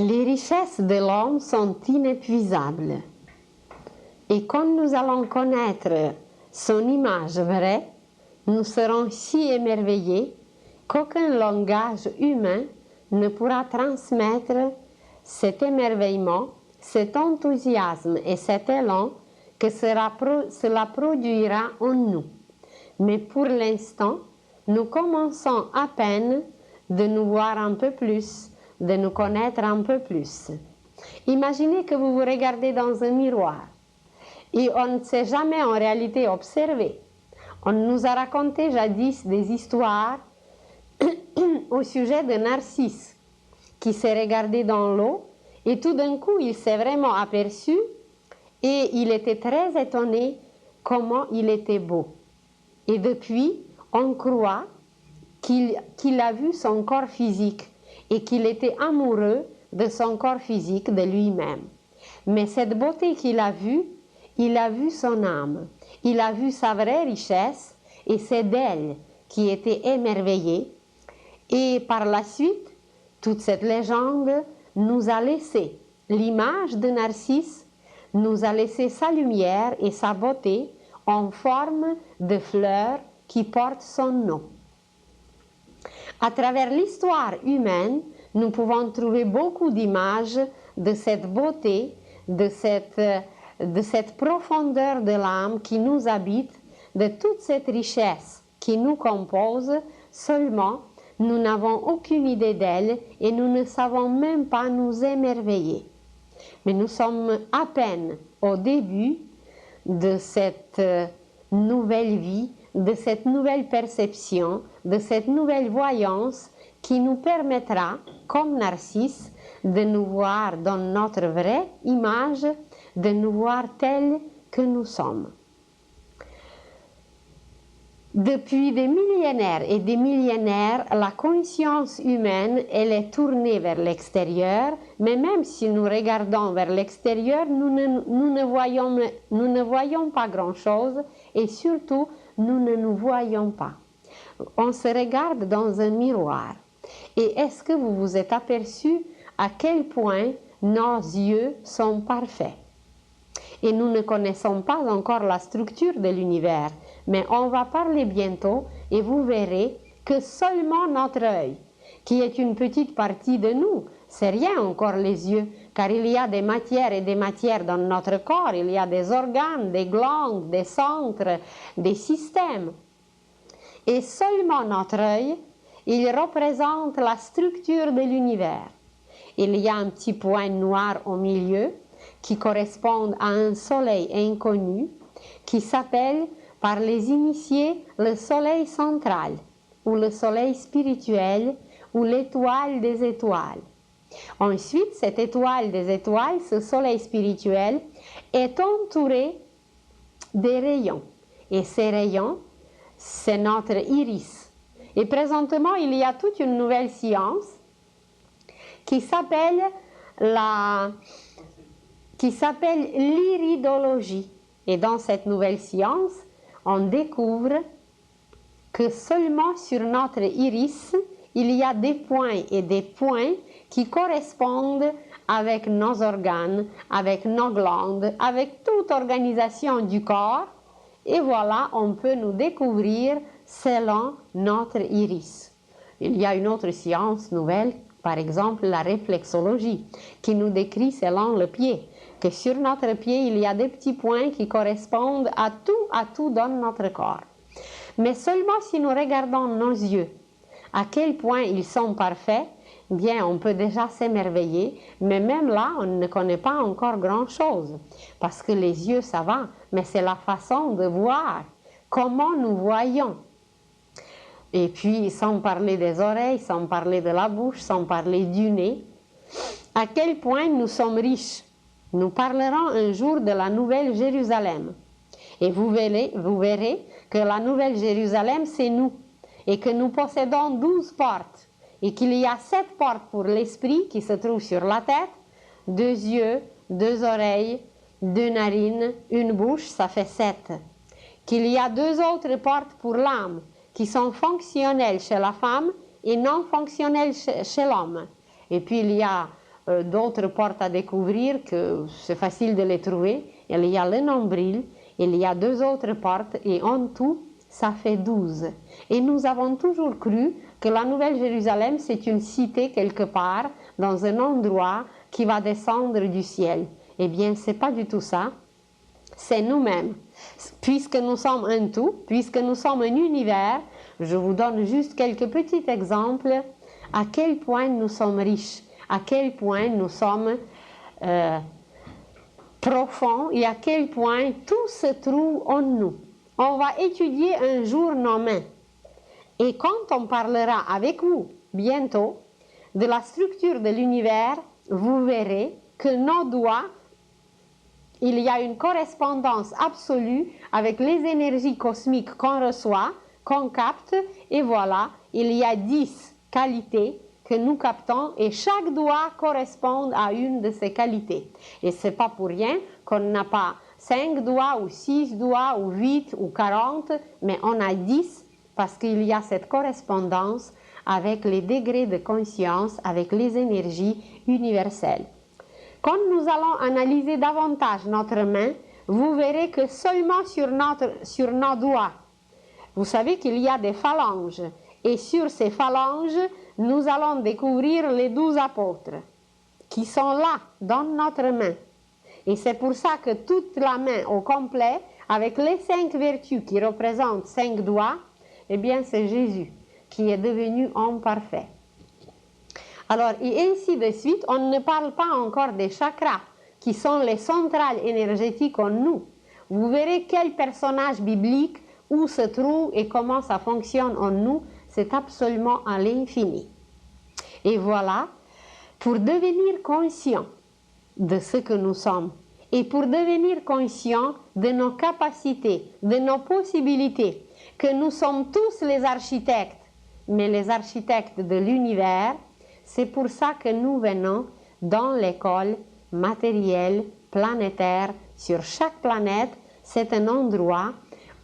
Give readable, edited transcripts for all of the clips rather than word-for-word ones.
Les richesses de l'homme sont inépuisables. Et quand nous allons connaître son image vraie, nous serons si émerveillés qu'aucun langage humain ne pourra transmettre cet émerveillement, cet enthousiasme et cet élan que cela produira en nous. Mais pour l'instant, nous commençons à peine de nous voir un peu plus, de nous connaître un peu plus. Imaginez que vous vous regardez dans un miroir et on ne s'est jamais en réalité observé. On nous a raconté jadis des histoires au sujet de Narcisse qui s'est regardé dans l'eau et tout d'un coup il s'est vraiment aperçu et il était très étonné comment il était beau. Et depuis, on croit qu'il a vu son corps physique et qu'il était amoureux de son corps physique, de lui-même. Mais cette beauté qu'il a vue, il a vu son âme, il a vu sa vraie richesse et c'est d'elle qui était émerveillé. Et par la suite, toute cette légende nous a laissé l'image de Narcisse, nous a laissé sa lumière et sa beauté en forme de fleurs qui portent son nom. À travers l'histoire humaine, nous pouvons trouver beaucoup d'images de cette beauté, de cette profondeur de l'âme qui nous habite, de toute cette richesse qui nous compose, seulement nous n'avons aucune idée d'elle et nous ne savons même pas nous émerveiller. Mais nous sommes à peine au début de cette nouvelle vie, de cette nouvelle perception, de cette nouvelle voyance qui nous permettra, comme Narcisse, de nous voir dans notre vraie image, de nous voir tels que nous sommes. Depuis des millénaires et des millénaires, la conscience humaine, elle est tournée vers l'extérieur, mais même si nous regardons vers l'extérieur, nous ne voyons pas grand-chose et surtout, nous ne nous voyons pas. On se regarde dans un miroir. Et est-ce que vous vous êtes aperçu à quel point nos yeux sont parfaits? Et nous ne connaissons pas encore la structure de l'univers, mais on va parler bientôt et vous verrez que seulement notre œil, qui est une petite partie de nous, c'est rien encore les yeux, car il y a des matières et des matières dans notre corps, il y a des organes, des glandes, des centres, des systèmes. Et seulement notre œil, il représente la structure de l'univers. Il y a un petit point noir au milieu qui correspond à un soleil inconnu qui s'appelle par les initiés le soleil central ou le soleil spirituel ou l'étoile des étoiles. Ensuite, cette étoile des étoiles, ce soleil spirituel, est entouré des rayons. Et ces rayons, c'est notre iris. Et présentement, il y a toute une nouvelle science qui s'appelle l'iridologie. Et dans cette nouvelle science, on découvre que seulement sur notre iris, il y a des points et des points qui correspondent avec nos organes, avec nos glandes, avec toute organisation du corps. Et voilà, on peut nous découvrir selon notre iris. Il y a une autre science nouvelle, par exemple la réflexologie, qui nous décrit selon le pied, que sur notre pied, il y a des petits points qui correspondent à tout dans notre corps. Mais seulement si nous regardons nos yeux, à quel point ils sont parfaits, bien, on peut déjà s'émerveiller, mais même là, on ne connaît pas encore grand-chose, parce que les yeux, ça va, mais c'est la façon de voir, comment nous voyons. Et puis, sans parler des oreilles, sans parler de la bouche, sans parler du nez, à quel point nous sommes riches. Nous parlerons un jour de la Nouvelle Jérusalem. Et vous verrez que la Nouvelle Jérusalem, c'est nous. Et que nous possédons 12 portes. Et qu'il y a 7 portes pour l'esprit qui se trouve sur la tête, 2 yeux, 2 oreilles, 2 narines, une bouche, ça fait 7. Qu'il y a 2 autres portes pour l'âme qui sont fonctionnelles chez la femme et non fonctionnelles chez l'homme. Et puis il y a d'autres portes à découvrir que c'est facile de les trouver. Il y a le nombril, il y a 2 autres portes et en tout, ça fait 12. Et nous avons toujours cru que la Nouvelle-Jérusalem, c'est une cité quelque part, dans un endroit qui va descendre du ciel. Eh bien, ce n'est pas du tout ça. C'est nous-mêmes. Puisque nous sommes un tout, puisque nous sommes un univers, je vous donne juste quelques petits exemples à quel point nous sommes riches, à quel point nous sommes profonds et à quel point tout se trouve en nous. On va étudier un jour nos mains. Et quand on parlera avec vous bientôt de la structure de l'univers, vous verrez que nos doigts, il y a une correspondance absolue avec les énergies cosmiques qu'on reçoit, qu'on capte, et voilà, il y a 10 qualités que nous captons et chaque doigt correspond à une de ces qualités. Et ce n'est pas pour rien qu'on n'a pas 5 doigts ou 6 doigts ou 8 ou 40, mais on a 10 parce qu'il y a cette correspondance avec les degrés de conscience, avec les énergies universelles. Quand nous allons analyser davantage notre main, vous verrez que seulement sur nos doigts, vous savez qu'il y a des phalanges, et sur ces phalanges, nous allons découvrir les 12 apôtres qui sont là, dans notre main. Et c'est pour ça que toute la main au complet, avec les 5 vertus qui représentent 5 doigts, eh bien c'est Jésus qui est devenu homme parfait. Alors, et ainsi de suite, on ne parle pas encore des chakras, qui sont les centrales énergétiques en nous. Vous verrez quel personnage biblique, où se trouve et comment ça fonctionne en nous, c'est absolument à l'infini. Et voilà, pour devenir conscient de ce que nous sommes, et pour devenir conscient de nos capacités, de nos possibilités, que nous sommes tous les architectes, mais les architectes de l'univers, c'est pour ça que nous venons dans l'école matérielle, planétaire. Sur chaque planète, c'est un endroit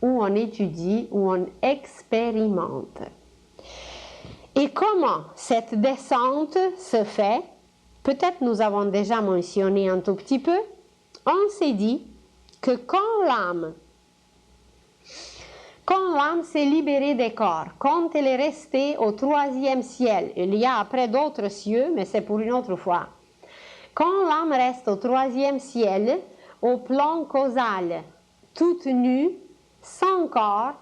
où on étudie, où on expérimente. Et comment cette descente se fait? Peut-être nous avons déjà mentionné un tout petit peu. On s'est dit que quand l'âme s'est libérée des corps, quand elle est restée au 3e ciel, il y a après d'autres cieux, mais c'est pour une autre fois. Quand l'âme reste au 3e ciel, au plan causal, toute nue, sans corps,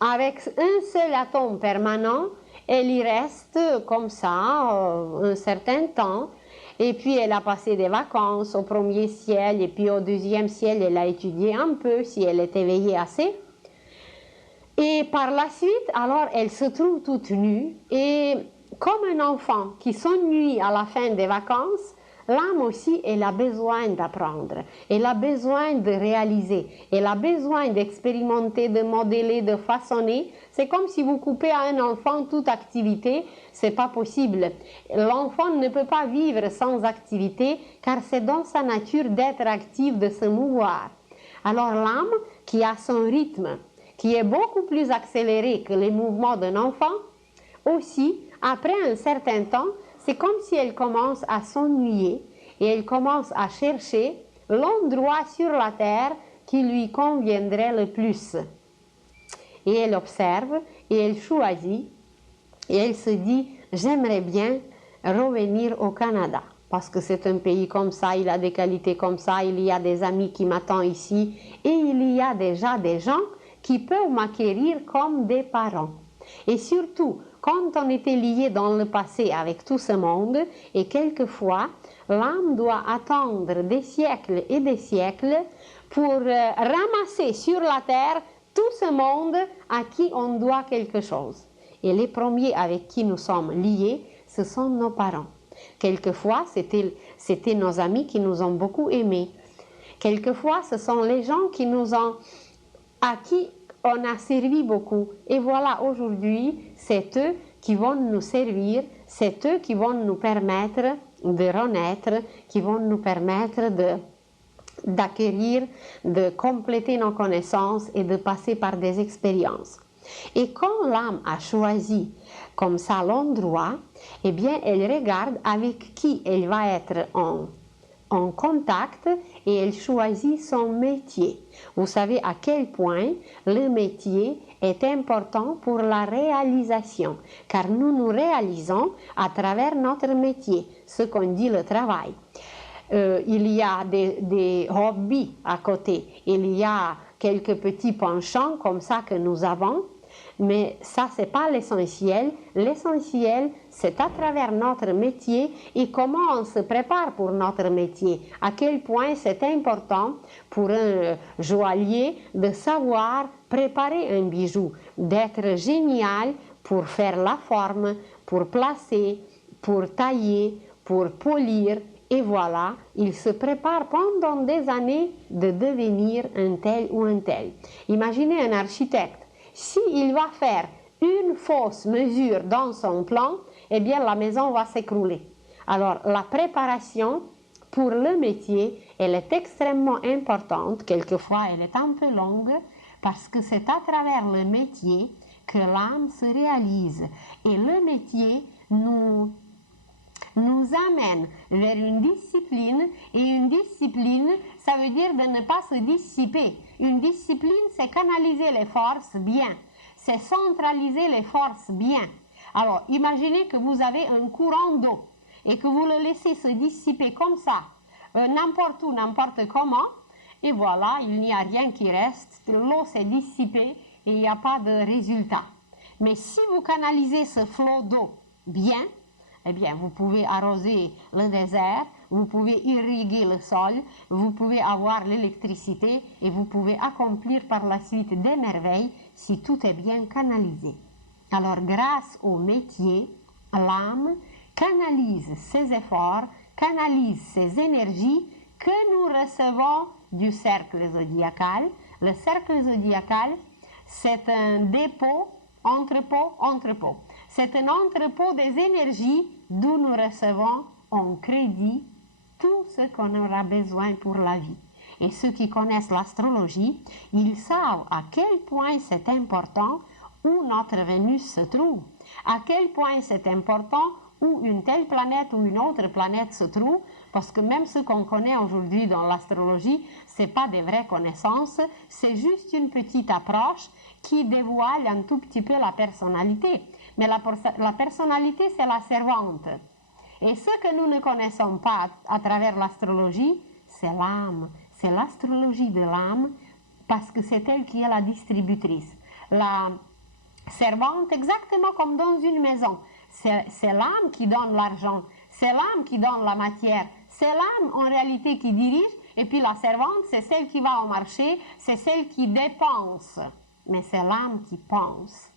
avec un seul atome permanent, elle y reste comme ça un certain temps. Et puis elle a passé des vacances au 1er ciel et puis au 2e ciel, elle a étudié un peu si elle est éveillée assez. Et par la suite, alors elle se trouve toute nue et comme un enfant qui s'ennuie à la fin des vacances, l'âme aussi, elle a besoin d'apprendre, elle a besoin de réaliser, elle a besoin d'expérimenter, de modeler, de façonner. C'est comme si vous coupez à un enfant toute activité, c'est pas possible. L'enfant ne peut pas vivre sans activité car c'est dans sa nature d'être actif, de se mouvoir. Alors l'âme qui a son rythme, qui est beaucoup plus accéléré que les mouvements d'un enfant, aussi, après un certain temps, c'est comme si elle commence à s'ennuyer et elle commence à chercher l'endroit sur la terre qui lui conviendrait le plus. Et elle observe et elle choisit et elle se dit « j'aimerais bien revenir au Canada parce que c'est un pays comme ça, il a des qualités comme ça, il y a des amis qui m'attendent ici et il y a déjà des gens qui peuvent m'acquérir comme des parents. » Et surtout, quand on était lié dans le passé avec tout ce monde, et quelquefois, l'âme doit attendre des siècles et des siècles pour ramasser sur la terre tout ce monde à qui on doit quelque chose. Et les premiers avec qui nous sommes liés, ce sont nos parents. Quelquefois, c'était nos amis qui nous ont beaucoup aimés. Quelquefois, ce sont les gens à qui on a servi beaucoup. Et voilà, aujourd'hui, c'est eux qui vont nous servir, c'est eux qui vont nous permettre de renaître, qui vont nous permettre d'acquérir, de compléter nos connaissances et de passer par des expériences. Et quand l'âme a choisi comme ça l'endroit, eh bien, elle regarde avec qui elle va être en contact et elle choisit son métier. Vous savez à quel point le métier est important pour la réalisation, car nous nous réalisons à travers notre métier, ce qu'on dit le travail. Il y a des hobbies à côté, il y a quelques petits penchants comme ça que nous avons, mais ça, c'est pas l'essentiel. L'essentiel, c'est à travers notre métier et comment on se prépare pour notre métier. À quel point c'est important pour un joaillier de savoir préparer un bijou, d'être génial pour faire la forme, pour placer, pour tailler, pour polir. Et voilà, il se prépare pendant des années de devenir un tel ou un tel. Imaginez un architecte. S'il va faire une fausse mesure dans son plan, eh bien la maison va s'écrouler. Alors la préparation pour le métier, elle est extrêmement importante. Quelquefois, elle est un peu longue parce que c'est à travers le métier que l'âme se réalise. Et le métier nous amène vers une discipline, et une discipline, ça veut dire de ne pas se dissiper. Une discipline, c'est canaliser les forces bien, c'est centraliser les forces bien. Alors, imaginez que vous avez un courant d'eau et que vous le laissez se dissiper comme ça, n'importe où, n'importe comment, et voilà, il n'y a rien qui reste, l'eau s'est dissipée et il n'y a pas de résultat. Mais si vous canalisez ce flot d'eau bien, eh bien, vous pouvez arroser le désert, vous pouvez irriguer le sol, vous pouvez avoir l'électricité et vous pouvez accomplir par la suite des merveilles si tout est bien canalisé. Alors, grâce au métier, l'âme canalise ses efforts, canalise ses énergies que nous recevons du cercle zodiacal. Le cercle zodiacal, c'est un dépôt, entrepôt. C'est un entrepôt des énergies d'où nous recevons en crédit tout ce qu'on aura besoin pour la vie. Et ceux qui connaissent l'astrologie, ils savent à quel point c'est important où notre Vénus se trouve, à quel point c'est important où une telle planète ou une autre planète se trouve, parce que même ce qu'on connaît aujourd'hui dans l'astrologie, ce n'est pas des vraies connaissances, c'est juste une petite approche qui dévoile un tout petit peu la personnalité. Mais la personnalité, c'est la servante. Et ce que nous ne connaissons pas à travers l'astrologie, c'est l'âme. C'est l'astrologie de l'âme, parce que c'est elle qui est la distributrice. La servante, exactement comme dans une maison. C'est l'âme qui donne l'argent, c'est l'âme qui donne la matière, c'est l'âme en réalité qui dirige, et puis la servante, c'est celle qui va au marché, c'est celle qui dépense, mais c'est l'âme qui pense.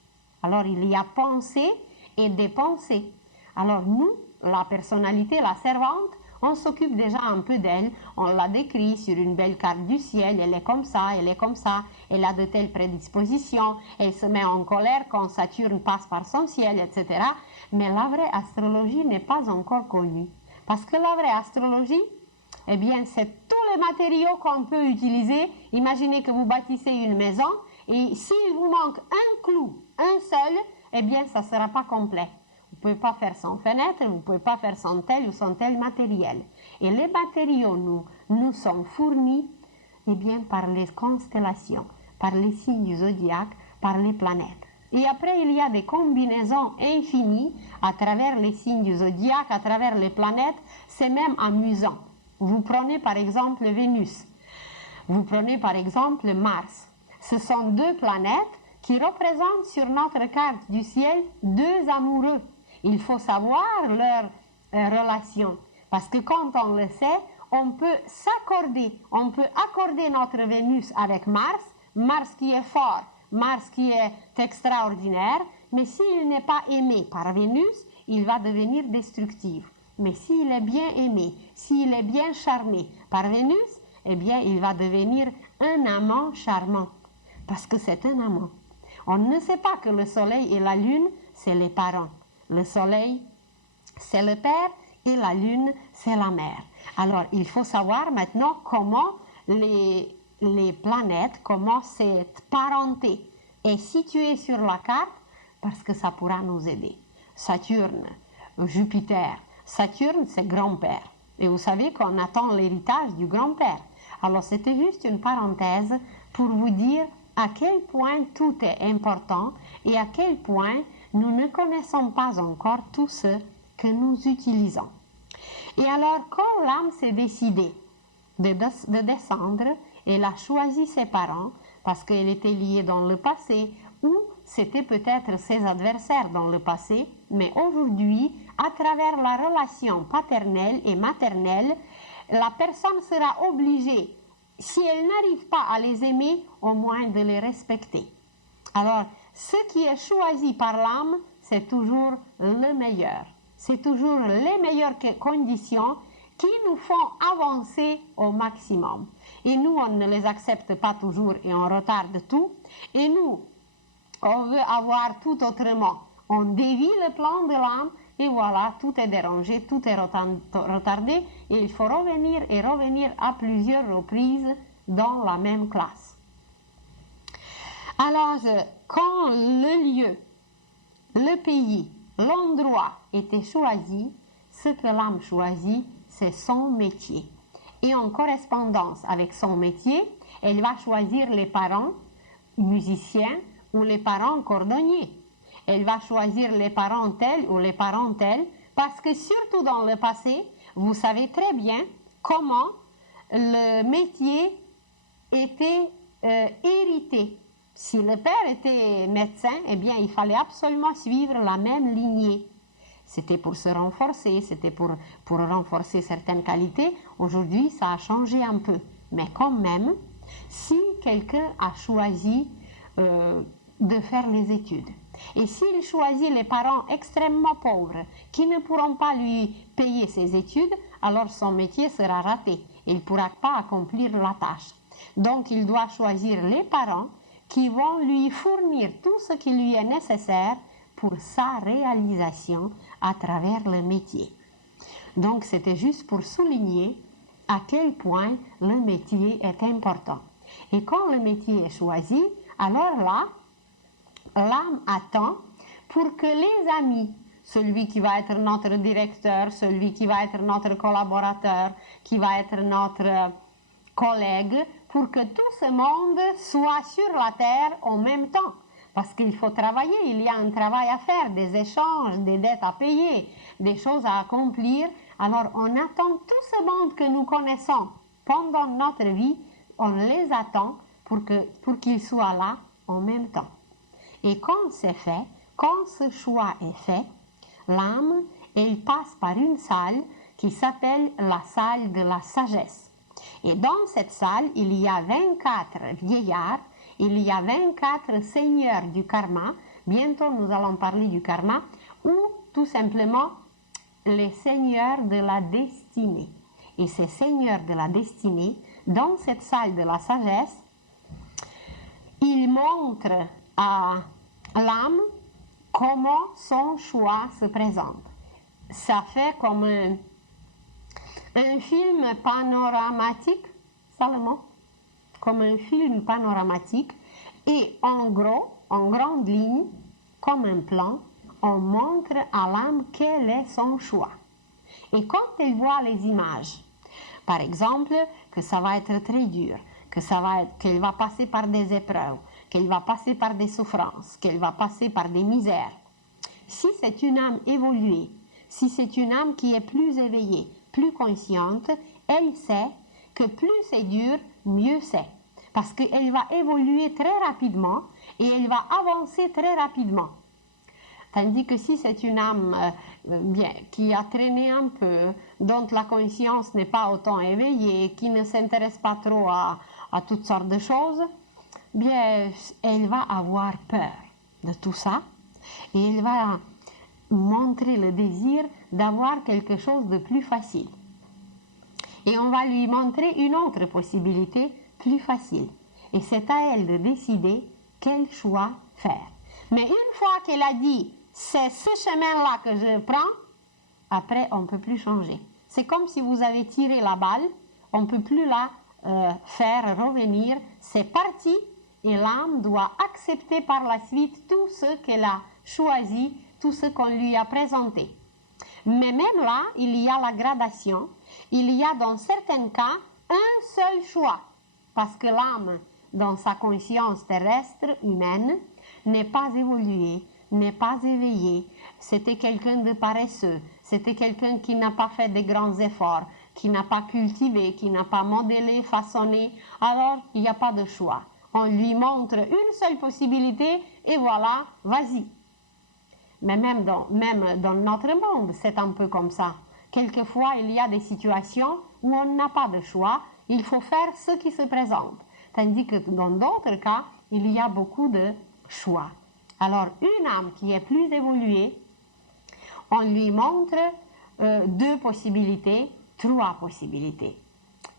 Alors il y a pensée et dépenser. Alors nous, la personnalité, la servante, on s'occupe déjà un peu d'elle, on la décrit sur une belle carte du ciel, elle est comme ça, elle a de telles prédispositions, elle se met en colère quand Saturne passe par son ciel, etc. Mais la vraie astrologie n'est pas encore connue. Parce que la vraie astrologie, eh bien, c'est tous les matériaux qu'on peut utiliser. Imaginez que vous bâtissez une maison et s'il vous manque un clou, un seul, eh bien, ça ne sera pas complet. Vous ne pouvez pas faire sans fenêtre, vous ne pouvez pas faire sans tel ou sans tel matériel. Et les matériaux nous sont fournis eh bien, par les constellations, par les signes du zodiaque, par les planètes. Et après, il y a des combinaisons infinies à travers les signes du zodiaque, à travers les planètes. C'est même amusant. Vous prenez par exemple Vénus. Vous prenez par exemple Mars. Ce sont deux planètes qui représentent sur notre carte du ciel deux amoureux. Il faut savoir leur relation. Parce que quand on le sait, on peut s'accorder. On peut accorder notre Vénus avec Mars. Mars qui est fort, Mars qui est extraordinaire. Mais s'il n'est pas aimé par Vénus, il va devenir destructif. Mais s'il est bien aimé, s'il est bien charmé par Vénus, eh bien, il va devenir un amant charmant. Parce que c'est un amant. On ne sait pas que le soleil et la lune, c'est les parents. Le soleil, c'est le père et la lune, c'est la mère. Alors, il faut savoir maintenant comment les planètes, comment cette parenté est situé sur la carte parce que ça pourra nous aider. Saturne, Jupiter. Saturne, c'est grand-père. Et vous savez qu'on attend l'héritage du grand-père. Alors, c'était juste une parenthèse pour vous dire à quel point tout est important et à quel point nous ne connaissons pas encore tout ce que nous utilisons. Et alors, quand l'âme s'est décidée de descendre, elle a choisi ses parents parce qu'elle était liée dans le passé ou c'était peut-être ses adversaires dans le passé, mais aujourd'hui, à travers la relation paternelle et maternelle, la personne sera obligée, si elle n'arrive pas à les aimer, au moins de les respecter. Alors, ce qui est choisi par l'âme, c'est toujours le meilleur. C'est toujours les meilleures conditions qui nous font avancer au maximum. Et nous, on ne les accepte pas toujours et on retarde tout. Et nous, on veut avoir tout autrement. On dévie le plan de l'âme et voilà, tout est dérangé, tout est retardé et il faut revenir et revenir à plusieurs reprises dans la même classe. Alors, quand le lieu, le pays, l'endroit était choisi, ce que l'âme choisit, c'est son métier. Et en correspondance avec son métier, elle va choisir les parents musiciens ou les parents cordonniers. Elle va choisir les parents tels ou les parents tels parce que surtout dans le passé, vous savez très bien comment le métier était hérité. Si le père était médecin, eh bien, il fallait absolument suivre la même lignée. C'était pour se renforcer, c'était pour renforcer certaines qualités. Aujourd'hui, ça a changé un peu. Mais quand même, si quelqu'un a choisi de faire les études, et s'il choisit les parents extrêmement pauvres qui ne pourront pas lui payer ses études, alors son métier sera raté. Il ne pourra pas accomplir la tâche. Donc, il doit choisir les parents qui vont lui fournir tout ce qui lui est nécessaire pour sa réalisation à travers le métier. Donc, c'était juste pour souligner à quel point le métier est important. Et quand le métier est choisi, alors là, l'âme attend pour que les amis, celui qui va être notre directeur, celui qui va être notre collaborateur, qui va être notre collègue, pour que tout ce monde soit sur la terre en même temps. Parce qu'il faut travailler, il y a un travail à faire, des échanges, des dettes à payer, des choses à accomplir. Alors on attend tout ce monde que nous connaissons pendant notre vie, on les attend pour qu'ils soient là en même temps. Et quand c'est fait, quand ce choix est fait, l'âme, elle passe par une salle qui s'appelle la salle de la sagesse. Et dans cette salle, il y a 24 vieillards, il y a 24 seigneurs du karma. Bientôt, nous allons parler du karma, ou tout simplement les seigneurs de la destinée. Et ces seigneurs de la destinée, dans cette salle de la sagesse, ils montrent à l'âme comment son choix se présente. Ça fait comme un film panoramatique, ça le mot, comme un film panoramatique, et en gros, en grande ligne, comme un plan, on montre à l'âme quel est son choix. Et quand elle voit les images, par exemple, que ça va être très dur, qu'elle va passer par des épreuves, qu'elle va passer par des souffrances, qu'elle va passer par des misères. Si c'est une âme évoluée, si c'est une âme qui est plus éveillée, plus consciente, elle sait que plus c'est dur, mieux c'est. Parce qu'elle va évoluer très rapidement et elle va avancer très rapidement. Tandis que si c'est une âme qui a traîné un peu, dont la conscience n'est pas autant éveillée, qui ne s'intéresse pas trop à toutes sortes de choses, bien, elle va avoir peur de tout ça et elle va montrer le désir d'avoir quelque chose de plus facile. Et on va lui montrer une autre possibilité plus facile. Et c'est à elle de décider quel choix faire. Mais une fois qu'elle a dit « c'est ce chemin-là que je prends », après on ne peut plus changer. C'est comme si vous avez tiré la balle, on ne peut plus la faire revenir, c'est parti et l'âme doit accepter par la suite tout ce qu'elle a choisi, tout ce qu'on lui a présenté. Mais même là, il y a la gradation. Il y a dans certains cas un seul choix, parce que l'âme, dans sa conscience terrestre humaine, n'est pas évoluée, n'est pas éveillée. C'était quelqu'un de paresseux, c'était quelqu'un qui n'a pas fait de grands efforts, qui n'a pas cultivé, qui n'a pas modélé, façonné. Alors, il n'y a pas de choix. On lui montre une seule possibilité et voilà, vas-y. Mais même dans notre monde, c'est un peu comme ça. Quelquefois, il y a des situations où on n'a pas de choix, il faut faire ce qui se présente. Tandis que dans d'autres cas, il y a beaucoup de choix. Alors, une âme qui est plus évoluée, on lui montre 2 possibilités, 3 possibilités,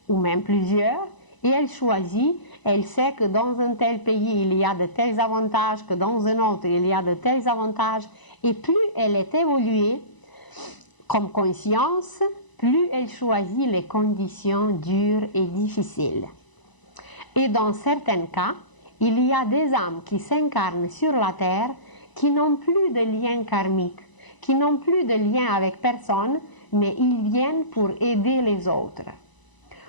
ou même plusieurs, et elle choisit, elle sait que dans un tel pays, il y a de tels avantages, que dans un autre, il y a de tels avantages, et plus elle est évoluée comme conscience, plus elle choisit les conditions dures et difficiles. Et dans certains cas, il y a des âmes qui s'incarnent sur la terre qui n'ont plus de lien karmique, qui n'ont plus de lien avec personne, mais ils viennent pour aider les autres.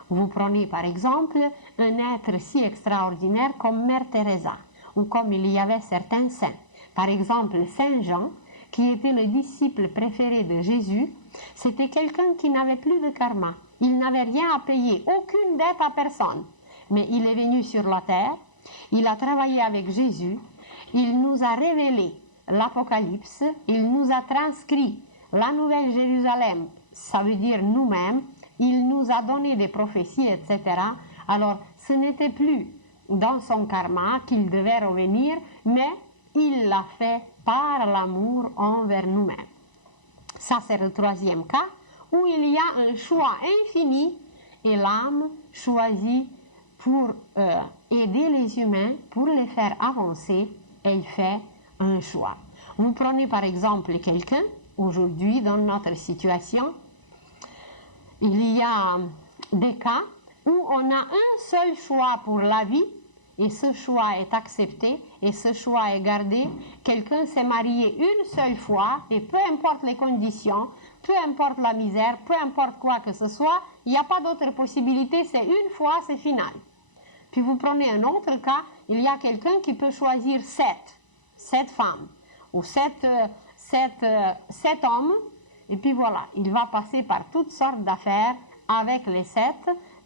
Vous prenez par exemple un être si extraordinaire comme Mère Teresa, ou comme il y avait certains saints. Par exemple, Saint Jean, qui était le disciple préféré de Jésus, c'était quelqu'un qui n'avait plus de karma. Il n'avait rien à payer, aucune dette à personne. Mais il est venu sur la terre, il a travaillé avec Jésus, il nous a révélé l'Apocalypse, il nous a transcrit la Nouvelle Jérusalem, ça veut dire nous-mêmes, il nous a donné des prophéties, etc. Alors, ce n'était plus dans son karma qu'il devait revenir, mais il l'a fait par l'amour envers nous-mêmes. Ça, c'est le 3e cas, où il y a un choix infini et l'âme choisit pour aider les humains, pour les faire avancer, elle fait un choix. Vous prenez par exemple quelqu'un, aujourd'hui dans notre situation, il y a des cas où on a un seul choix pour la vie et ce choix est accepté et ce choix est gardé. Quelqu'un s'est marié une seule fois et peu importe les conditions, peu importe la misère, peu importe quoi que ce soit, il n'y a pas d'autre possibilité, c'est une fois, c'est final. Puis vous prenez un autre cas, il y a quelqu'un qui peut choisir 7 femmes ou 7 hommes, et puis voilà, il va passer par toutes sortes d'affaires avec les 7,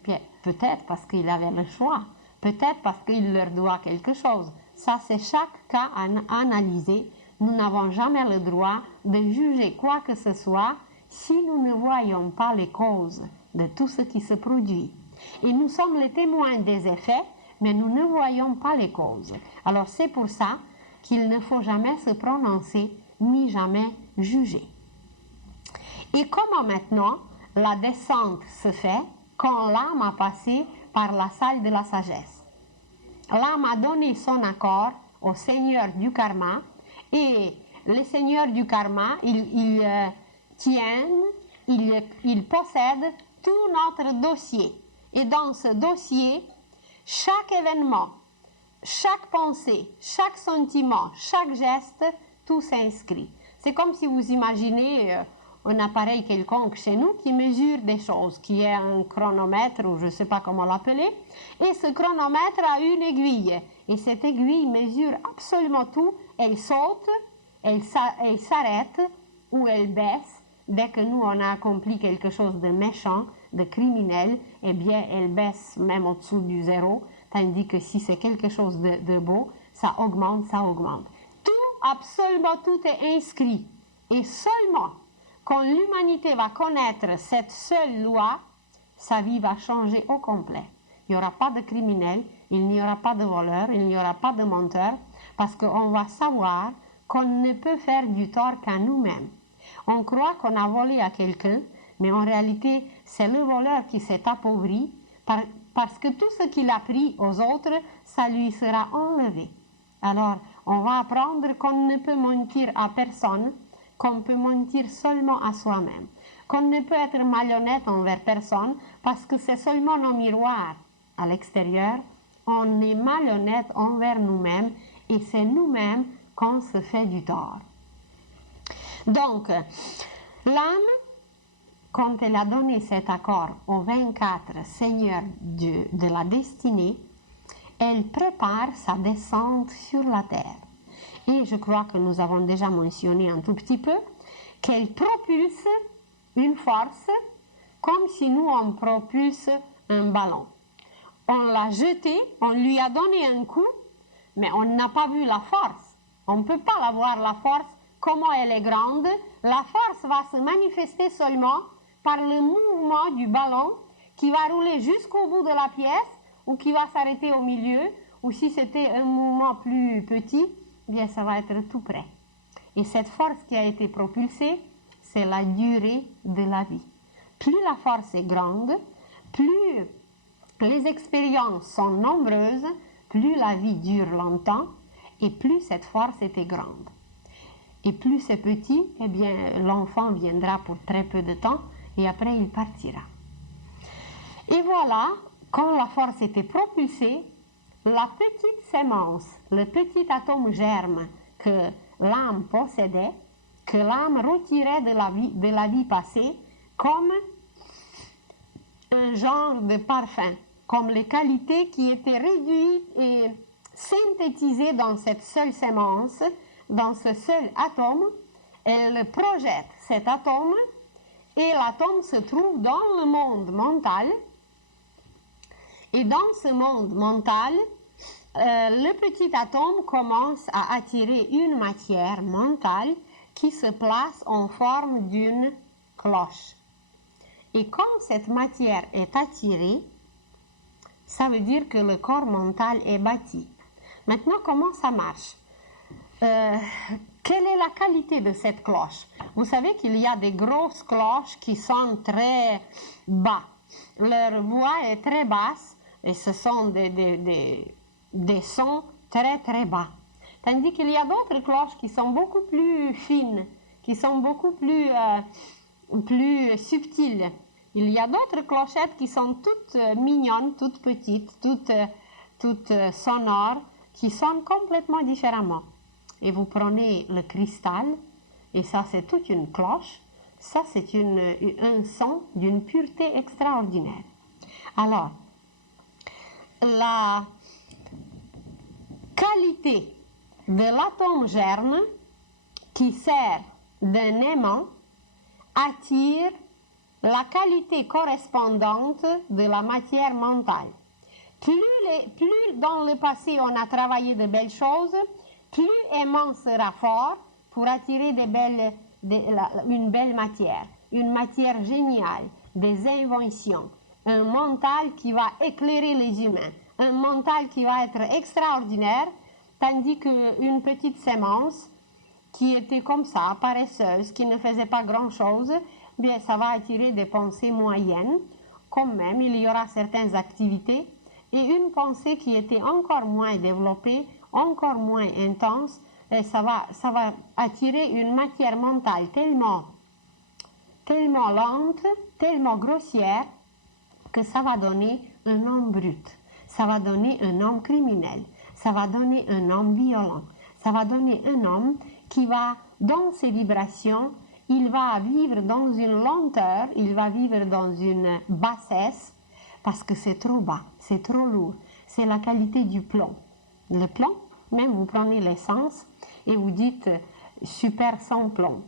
puis peut-être parce qu'il avait le choix, peut-être parce qu'il leur doit quelque chose. Ça, c'est chaque cas à analyser. Nous n'avons jamais le droit de juger quoi que ce soit si nous ne voyons pas les causes de tout ce qui se produit. Et nous sommes les témoins des effets, mais nous ne voyons pas les causes. Alors c'est pour ça qu'il ne faut jamais se prononcer ni jamais juger. Et comment maintenant la descente se fait quand l'âme a passé par la salle de la sagesse? L'âme a donné son accord au Seigneur du karma et le Seigneur du karma, il possède tout notre dossier. Et dans ce dossier, chaque événement, chaque pensée, chaque sentiment, chaque geste, tout s'inscrit. C'est comme si vous imaginez un appareil quelconque chez nous qui mesure des choses, qui est un chronomètre ou je ne sais pas comment l'appeler, et ce chronomètre a une aiguille, et cette aiguille mesure absolument tout, elle saute, elle s'arrête ou elle baisse. Dès que nous on a accompli quelque chose de méchant, de criminel, eh bien elle baisse même au-dessous du 0, tandis que si c'est quelque chose de beau, ça augmente, ça augmente. Tout, absolument tout est inscrit, et seulement quand l'humanité va connaître cette seule loi, sa vie va changer au complet. Il n'y aura pas de criminels, il n'y aura pas de voleurs, il n'y aura pas de menteurs, parce qu'on va savoir qu'on ne peut faire du tort qu'à nous-mêmes. On croit qu'on a volé à quelqu'un, mais en réalité, c'est le voleur qui s'est appauvri, parce que tout ce qu'il a pris aux autres, ça lui sera enlevé. Alors, on va apprendre qu'on ne peut mentir à personne, qu'on peut mentir seulement à soi-même, qu'on ne peut être malhonnête envers personne parce que c'est seulement nos miroirs à l'extérieur on est malhonnête envers nous-mêmes et c'est nous-mêmes qu'on se fait du tort. Donc, l'âme, quand elle a donné cet accord aux 24 seigneurs de la destinée, elle prépare sa descente sur la terre. Et je crois que nous avons déjà mentionné un tout petit peu qu'elle propulse une force comme si nous on propulse un ballon. On l'a jeté, on lui a donné un coup, mais on n'a pas vu la force. On ne peut pas la voir, la force, comment elle est grande. La force va se manifester seulement par le mouvement du ballon qui va rouler jusqu'au bout de la pièce ou qui va s'arrêter au milieu, ou si c'était un mouvement plus petit, eh bien ça va être tout près. Et cette force qui a été propulsée, c'est la durée de la vie. Plus la force est grande, plus les expériences sont nombreuses, plus la vie dure longtemps et plus cette force était grande. Et plus c'est petit, eh bien l'enfant viendra pour très peu de temps et après il partira. Et voilà, quand la force était propulsée, la petite sémence, le petit atome germe que l'âme possédait, que l'âme retirait de la vie passée comme un genre de parfum, comme les qualités qui étaient réduites et synthétisées dans cette seule sémence, dans ce seul atome, elle projette cet atome et l'atome se trouve dans le monde mental. Et dans ce monde mental, le petit atome commence à attirer une matière mentale qui se place en forme d'une cloche. Et quand cette matière est attirée, ça veut dire que le corps mental est bâti. Maintenant, comment ça marche? Quelle est la qualité de cette cloche? Vous savez qu'il y a des grosses cloches qui sonnent très bas. Leur voix est très basse et ce sont des sons très très bas. Tandis qu'il y a d'autres cloches qui sont beaucoup plus fines, qui sont beaucoup plus subtiles. Il y a d'autres clochettes qui sont toutes mignonnes, toutes petites, toutes sonores, qui sonnent complètement différemment. Et vous prenez le cristal, et ça c'est toute une cloche, ça c'est un son d'une pureté extraordinaire. Alors, la qualité de l'atome germe qui sert d'un aimant attire la qualité correspondante de la matière mentale. Plus dans le passé on a travaillé de belles choses, plus aimant sera fort pour attirer une belle matière, une matière géniale, des inventions, un mental qui va éclairer les humains, un mental qui va être extraordinaire, tandis qu'une petite sémence qui était comme ça, paresseuse, qui ne faisait pas grand-chose, bien ça va attirer des pensées moyennes. Quand même, il y aura certaines activités et une pensée qui était encore moins développée, encore moins intense, et ça va attirer une matière mentale tellement lente, tellement grossière, que ça va donner un homme brut, ça va donner un homme criminel, ça va donner un homme violent, ça va donner un homme qui va, dans ses vibrations, il va vivre dans une lenteur, il va vivre dans une bassesse, parce que c'est trop bas, c'est trop lourd. C'est la qualité du plomb. Le plomb, même vous prenez l'essence et vous dites super sans plomb.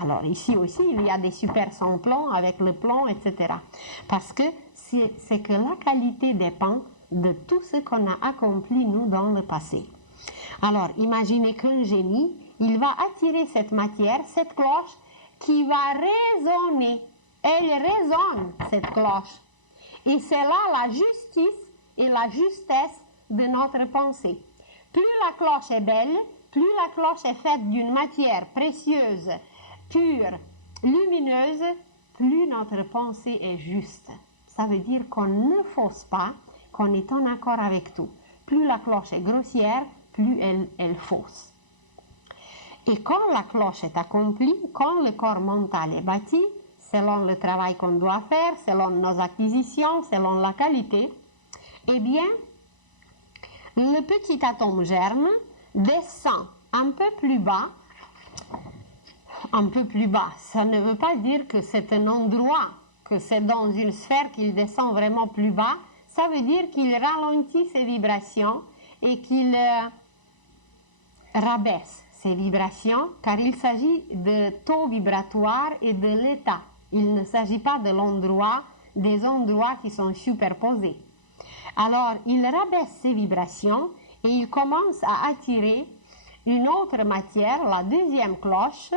Alors ici aussi, il y a des super sans plomb avec le plomb, etc. Parce que c'est que la qualité dépend de tout ce qu'on a accompli, nous, dans le passé. Alors, imaginez qu'un génie, il va attirer cette matière, cette cloche, qui va résonner. Elle résonne, cette cloche. Et c'est là la justice et la justesse de notre pensée. Plus la cloche est belle, plus la cloche est faite d'une matière précieuse, pure, lumineuse, plus notre pensée est juste. Ça veut dire qu'on ne fausse pas, qu'on est en accord avec tout. Plus la cloche est grossière, plus elle fausse. Et quand la cloche est accomplie, quand le corps mental est bâti, selon le travail qu'on doit faire, selon nos acquisitions, selon la qualité, eh bien, Le petit atome germe descend un peu plus bas. Un peu plus bas, ça ne veut pas dire que c'est un endroit, que c'est dans une sphère qu'il descend vraiment plus bas. Ça veut dire qu'il ralentit ses vibrations et qu'il rabaisse ses vibrations, car il s'agit de taux vibratoire et de l'état. Il ne s'agit pas de l'endroit, des endroits qui sont superposés. Alors, il rabaisse ses vibrations et il commence à attirer une autre matière, la deuxième cloche,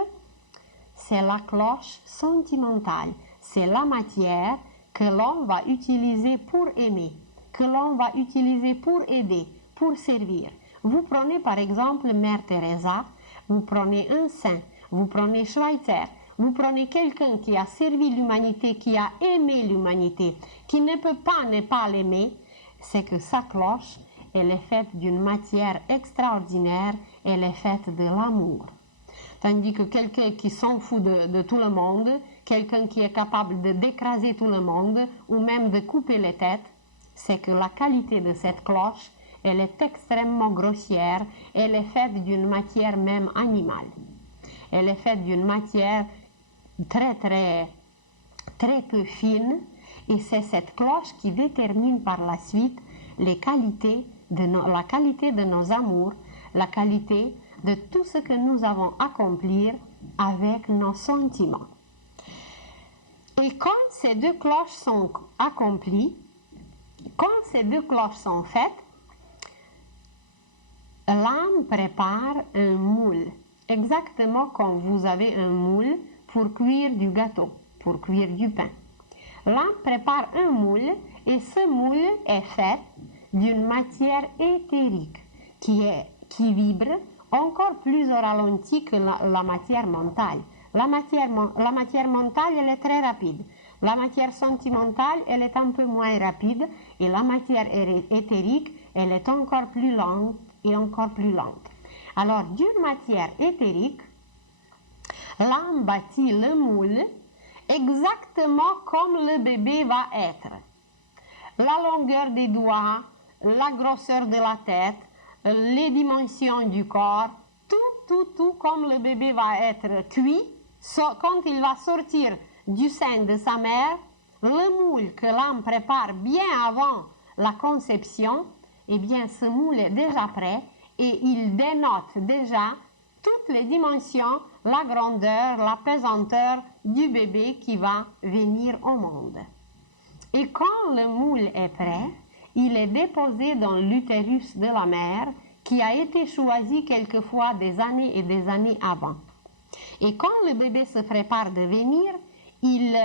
c'est la cloche sentimentale. C'est la matière que l'on va utiliser pour aimer, que l'on va utiliser pour aider, pour servir. Vous prenez par exemple Mère Teresa, vous prenez un saint, vous prenez Schweitzer, vous prenez quelqu'un qui a servi l'humanité, qui a aimé l'humanité, qui ne peut pas ne pas l'aimer, c'est que sa cloche, elle est faite d'une matière extraordinaire, elle est faite de l'amour. Tandis que quelqu'un qui s'en fout de tout le monde, quelqu'un qui est capable d'écraser tout le monde ou même de couper les têtes, c'est que la qualité de cette cloche, elle est extrêmement grossière, elle est faite d'une matière même animale. Elle est faite d'une matière très peu fine et c'est cette cloche qui détermine par la suite la qualité de nos amours, la qualité de tout ce que nous avons accompli avec nos sentiments. Et quand ces deux cloches sont accomplies, quand ces deux cloches sont faites, l'âme prépare un moule, exactement comme vous avez un moule pour cuire du gâteau, pour cuire du pain. L'âme prépare un moule et ce moule est fait d'une matière éthérique qui vibre encore plus au ralenti que la matière mentale. La matière mentale, elle est très rapide. La matière sentimentale, elle est un peu moins rapide. Et la matière éthérique, elle est encore plus lente et encore plus lente. Alors, d'une matière éthérique, l'âme bâtit le moule exactement comme le bébé va être. La longueur des doigts, la grosseur de la tête, les dimensions du corps, tout comme le bébé va être cuit, quand il va sortir du sein de sa mère, le moule que l'âme prépare bien avant la conception, eh bien ce moule est déjà prêt et il dénote déjà toutes les dimensions, la grandeur, la pesanteur du bébé qui va venir au monde. Et quand le moule est prêt, il est déposé dans l'utérus de la mère qui a été choisi quelquefois des années et des années avant. Et quand le bébé se prépare de venir, il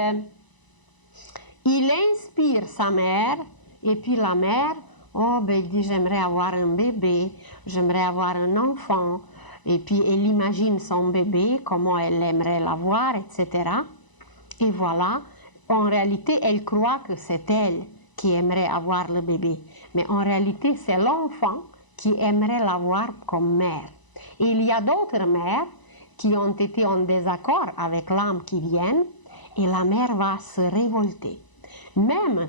inspire sa mère et puis la mère, il dit j'aimerais avoir un bébé, j'aimerais avoir un enfant. Et puis elle imagine son bébé, comment elle aimerait l'avoir, etc. Et voilà, en réalité, elle croit que c'est elle qui aimerait avoir le bébé. Mais en réalité, c'est l'enfant qui aimerait l'avoir comme mère. Et il y a d'autres mères qui ont été en désaccord avec l'âme qui vient et la mère va se révolter. Même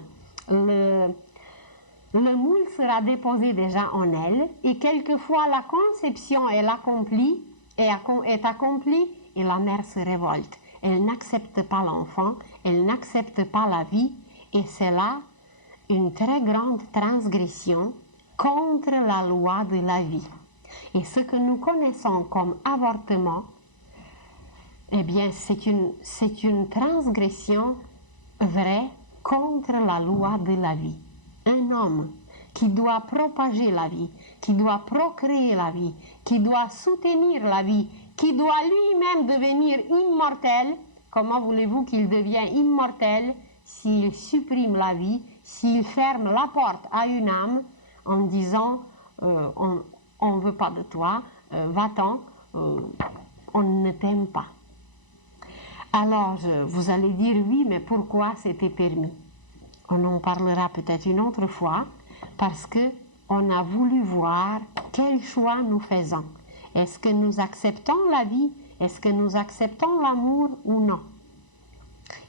le moule sera déposé déjà en elle et quelquefois la conception est accomplie et la mère se révolte. Elle n'accepte pas l'enfant, elle n'accepte pas la vie et c'est là une très grande transgression contre la loi de la vie. Et ce que nous connaissons comme avortement, eh bien c'est une transgression vraie contre la loi de la vie. Un homme qui doit propager la vie, qui doit procréer la vie, qui doit soutenir la vie, qui doit lui-même devenir immortel, comment voulez-vous qu'il devienne immortel s'il supprime la vie, s'il ferme la porte à une âme en disant on ne veut pas de toi, va-t'en, on ne t'aime pas. Alors vous allez dire oui, mais pourquoi c'était permis? On en parlera peut-être une autre fois parce que on a voulu voir quel choix nous faisons. Est-ce que nous acceptons la vie? Est-ce que nous acceptons l'amour ou non?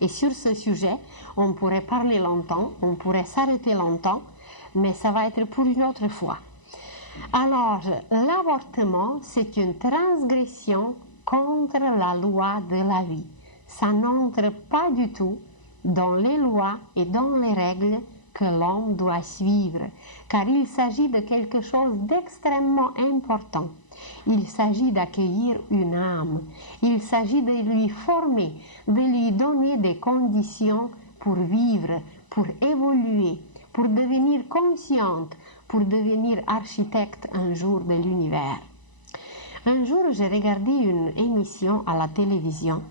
Et sur ce sujet, on pourrait parler longtemps, on pourrait s'arrêter longtemps, mais ça va être pour une autre fois. Alors, l'avortement, c'est une transgression contre la loi de la vie. Ça n'entre pas du tout dans les lois et dans les règles que l'homme doit suivre, car il s'agit de quelque chose d'extrêmement important. Il s'agit d'accueillir une âme, il s'agit de lui former, de lui donner des conditions pour vivre, pour évoluer, pour devenir consciente, pour devenir architecte un jour de l'univers. Un jour, j'ai regardé une émission à la télévision.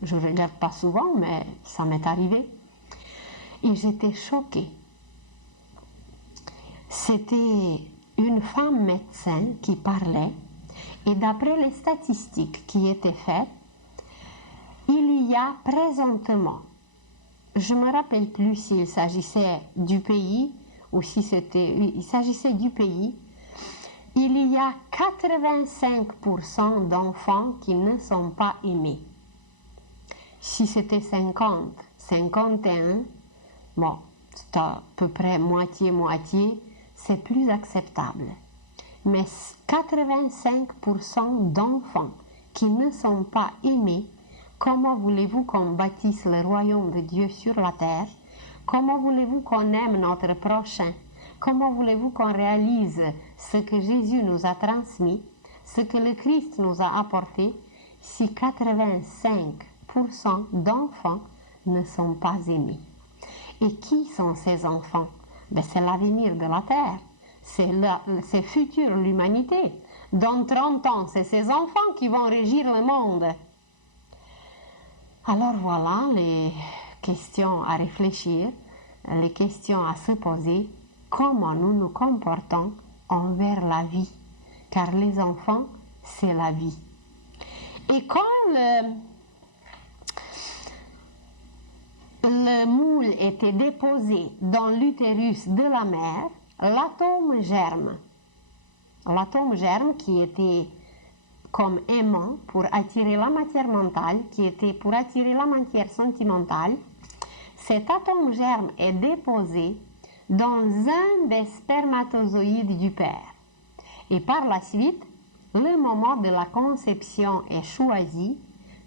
Je ne regarde pas souvent, mais ça m'est arrivé. Et j'étais choquée. C'était une femme médecin qui parlait, et d'après les statistiques qui étaient faites, il y a présentement, je ne me rappelle plus s'il s'agissait du pays ou si il s'agissait du pays, il y a 85% d'enfants qui ne sont pas aimés. Si c'était 50, 51, bon, c'est à peu près moitié-moitié, c'est plus acceptable. Mais 85% d'enfants qui ne sont pas aimés, comment voulez-vous qu'on bâtisse le royaume de Dieu sur la terre? Comment voulez-vous qu'on aime notre prochain? Comment voulez-vous qu'on réalise ce que Jésus nous a transmis, ce que le Christ nous a apporté, si 85% d'enfants ne sont pas aimés? Et qui sont ces enfants? Ben, c'est l'avenir de la terre, c'est futur l'humanité. Dans 30 ans, c'est ces enfants qui vont régir le monde. Alors voilà les questions à réfléchir, les questions à se poser, comment nous nous comportons envers la vie, car les enfants, c'est la vie. Et quand le moule était déposé dans l'utérus de la mère, l'atome germe. L'atome germe qui était comme aimant pour attirer la matière mentale, qui était pour attirer la matière sentimentale. Cet atome germe est déposé dans un des spermatozoïdes du père. Et par la suite, le moment de la conception est choisi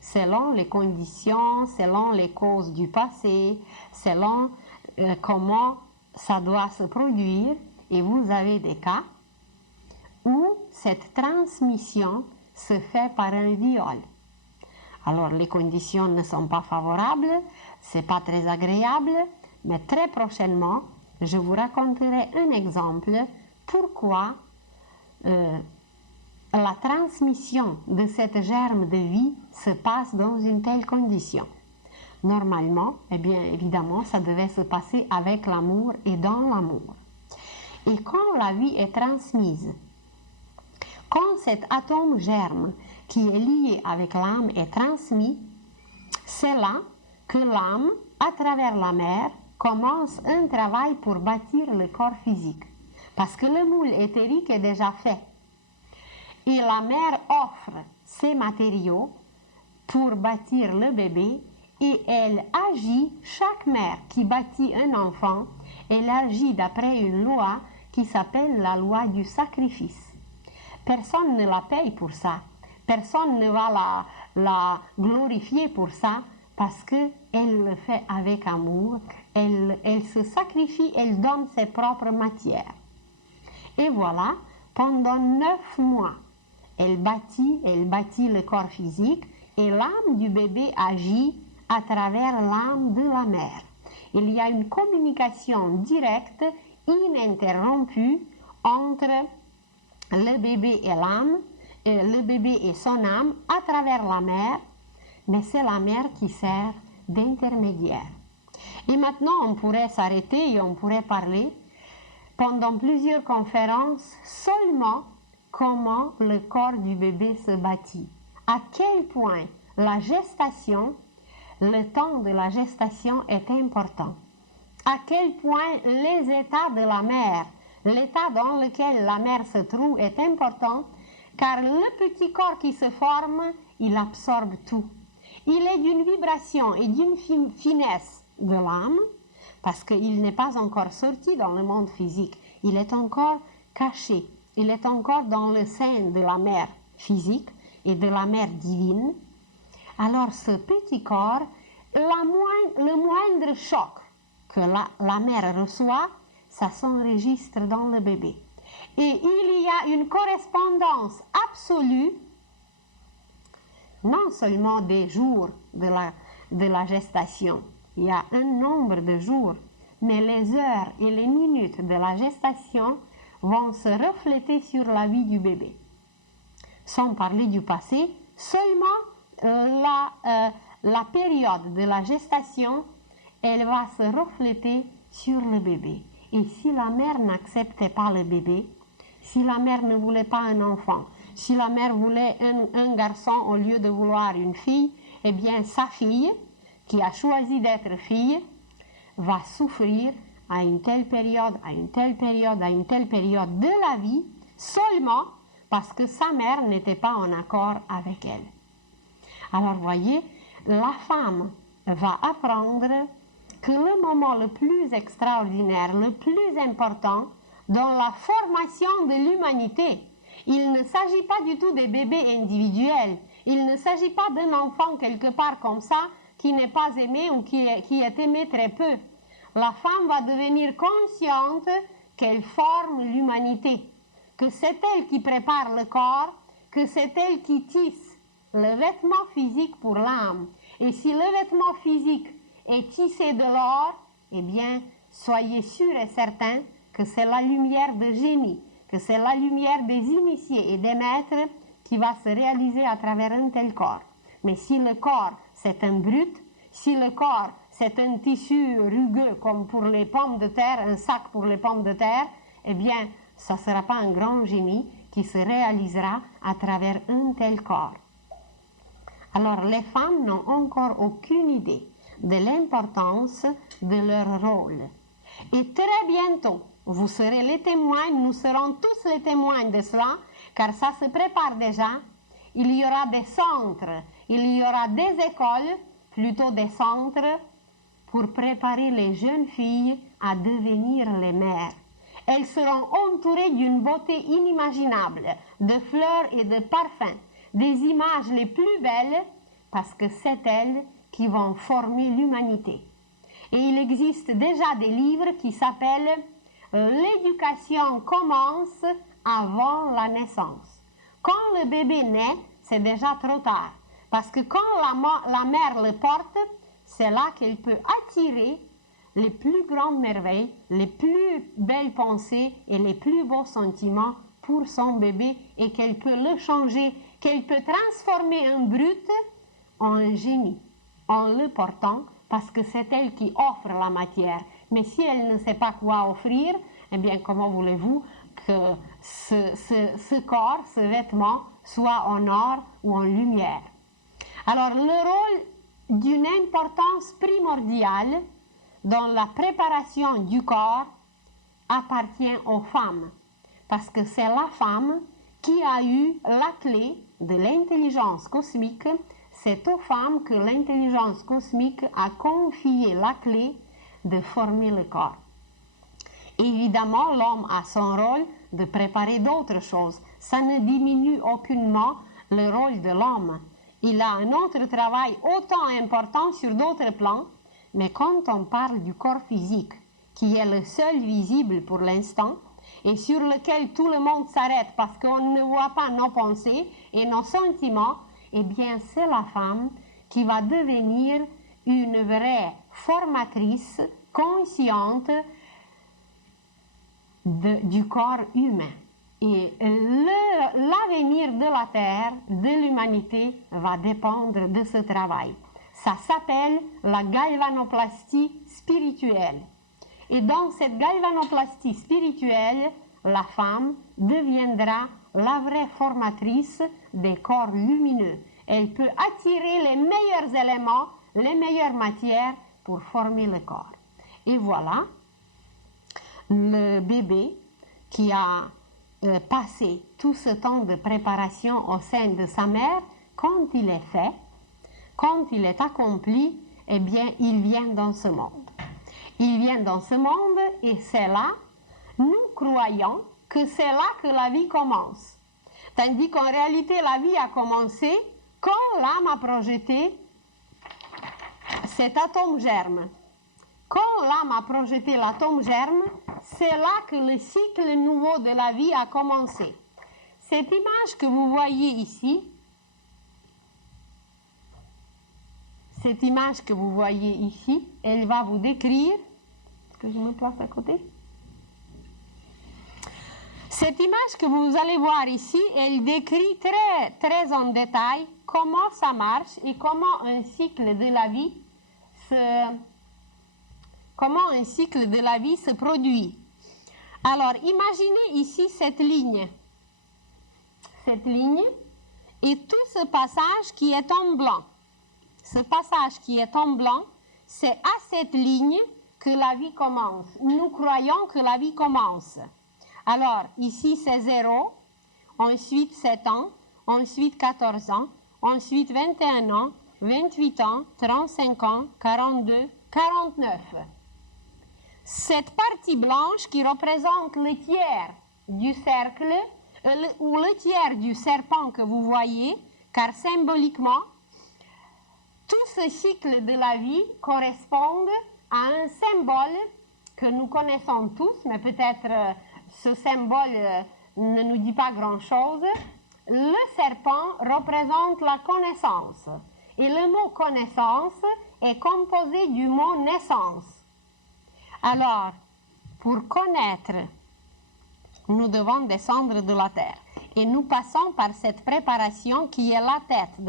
selon les conditions, selon les causes du passé, selon comment ça doit se produire. Et vous avez des cas où cette transmission se fait par un viol. Alors les conditions ne sont pas favorables, c'est pas très agréable, mais très prochainement, je vous raconterai un exemple pourquoi la transmission de cette germe de vie se passe dans une telle condition. Normalement, eh bien évidemment, ça devait se passer avec l'amour et dans l'amour. Et quand la vie est transmise, quand cet atome germe qui est lié avec l'âme est transmis, c'est là que l'âme, à travers la mère, commence un travail pour bâtir le corps physique. Parce que le moule éthérique est déjà fait. Et la mère offre ses matériaux pour bâtir le bébé et elle agit, chaque mère qui bâtit un enfant, elle agit d'après une loi qui s'appelle la loi du sacrifice. Personne ne la paye pour ça. Personne ne va la glorifier pour ça parce qu'elle le fait avec amour. Elle se sacrifie, elle donne ses propres matières. Et voilà, pendant 9 mois, elle bâtit le corps physique et l'âme du bébé agit à travers l'âme de la mère. Il y a une communication directe, ininterrompue entre le bébé et l'âme, le bébé et son âme à travers la mère, mais c'est la mère qui sert d'intermédiaire. Et maintenant, on pourrait s'arrêter et on pourrait parler pendant plusieurs conférences seulement comment le corps du bébé se bâtit. À quel point la gestation, le temps de la gestation est important. À quel point les états de la mère, l'état dans lequel la mère se trouve est important, car le petit corps qui se forme, il absorbe tout. Il est d'une vibration et d'une finesse de l'âme, parce qu'il n'est pas encore sorti dans le monde physique. Il est encore caché il est encore dans le sein de la mère physique et de la mère divine. Alors ce petit corps, le moindre choc que la mère reçoit, ça s'enregistre dans le bébé. Et il y a une correspondance absolue, non seulement des jours de la gestation, il y a un nombre de jours, mais les heures et les minutes de la gestation vont se refléter sur la vie du bébé. Sans parler du passé, seulement la période de la gestation, elle va se refléter sur le bébé. Et si la mère n'acceptait pas le bébé, si la mère ne voulait pas un enfant, si la mère voulait un garçon au lieu de vouloir une fille, eh bien sa fille, qui a choisi d'être fille, va souffrir à une telle période, à une telle période, à une telle période de la vie, seulement parce que sa mère n'était pas en accord avec elle. Alors voyez, la femme va apprendre que le moment le plus extraordinaire, le plus important dans la formation de l'humanité, il ne s'agit pas du tout des bébés individuels, il ne s'agit pas d'un enfant quelque part comme ça qui n'est pas aimé ou qui est aimé très peu. La femme va devenir consciente qu'elle forme l'humanité, que c'est elle qui prépare le corps, que c'est elle qui tisse le vêtement physique pour l'âme. Et si le vêtement physique est tissé de l'or, eh bien, soyez sûrs et certains que c'est la lumière de génie, que c'est la lumière des initiés et des maîtres qui va se réaliser à travers un tel corps. Mais si le corps, c'est un brut, si le corps, c'est un tissu rugueux comme pour les pommes de terre, un sac pour les pommes de terre, eh bien, ça ne sera pas un grand génie qui se réalisera à travers un tel corps. Alors, les femmes n'ont encore aucune idée de l'importance de leur rôle. Et très bientôt, vous serez les témoins, nous serons tous les témoins de cela, car ça se prépare déjà. Il y aura des centres, il y aura des écoles, plutôt des centres, pour préparer les jeunes filles à devenir les mères. Elles seront entourées d'une beauté inimaginable, de fleurs et de parfums, des images les plus belles, parce que c'est elles qui vont former l'humanité. Et il existe déjà des livres qui s'appellent « L'éducation commence avant la naissance ». Quand le bébé naît, c'est déjà trop tard, parce que quand la mère le porte, c'est là qu'elle peut attirer les plus grandes merveilles, les plus belles pensées et les plus beaux sentiments pour son bébé et qu'elle peut le changer, qu'elle peut transformer un brut en un génie en le portant parce que c'est elle qui offre la matière. Mais si elle ne sait pas quoi offrir, eh bien comment voulez-vous que ce corps, ce vêtement soit en or ou en lumière? Alors le rôle d'une importance primordiale dans la préparation du corps appartient aux femmes, parce que c'est la femme qui a eu la clé de l'intelligence cosmique. C'est aux femmes que l'intelligence cosmique a confié la clé de former le corps. Évidemment, l'homme a son rôle de préparer d'autres choses. Ça ne diminue aucunement le rôle de l'homme. Il a un autre travail autant important sur d'autres plans, mais quand on parle du corps physique, qui est le seul visible pour l'instant, et sur lequel tout le monde s'arrête parce qu'on ne voit pas nos pensées et nos sentiments, eh bien c'est la femme qui va devenir une vraie formatrice consciente du corps humain. Et l'avenir de la Terre, de l'humanité, va dépendre de ce travail. Ça s'appelle la galvanoplastie spirituelle. Et dans cette galvanoplastie spirituelle, la femme deviendra la vraie formatrice des corps lumineux. Elle peut attirer les meilleurs éléments, les meilleures matières pour former le corps. Et voilà, le bébé qui a passé tout ce temps de préparation au sein de sa mère, quand il est fait, quand il est accompli, eh bien, il vient dans ce monde. Il vient dans ce monde et c'est là, nous croyons que c'est là que la vie commence. Tandis qu'en réalité, la vie a commencé quand l'âme a projeté cet atome germe. Quand l'âme a projeté l'atome germe, c'est là que le cycle nouveau de la vie a commencé. Cette image que vous voyez ici, elle va vous décrire, est-ce que je me place à côté? Cette image que vous allez voir ici, elle décrit très en détail comment ça marche et comment un cycle de la vie se produit. Alors, imaginez ici cette ligne et tout ce passage qui est en blanc. Ce passage qui est en blanc, c'est à cette ligne que la vie commence. Nous croyons que la vie commence. Alors, ici c'est 0, ensuite 7 ans, ensuite 14 ans, ensuite 21 ans, 28 ans, 35 ans, 42, 49. Cette partie blanche qui représente le tiers du cercle, ou le tiers du serpent que vous voyez, car symboliquement, tout ce cycle de la vie correspond à un symbole que nous connaissons tous, mais peut-être ce symbole ne nous dit pas grand-chose. Le serpent représente la connaissance. Et le mot connaissance est composé du mot naissance. Alors, pour connaître, nous devons descendre de la terre. Et nous passons par cette préparation qui est la tête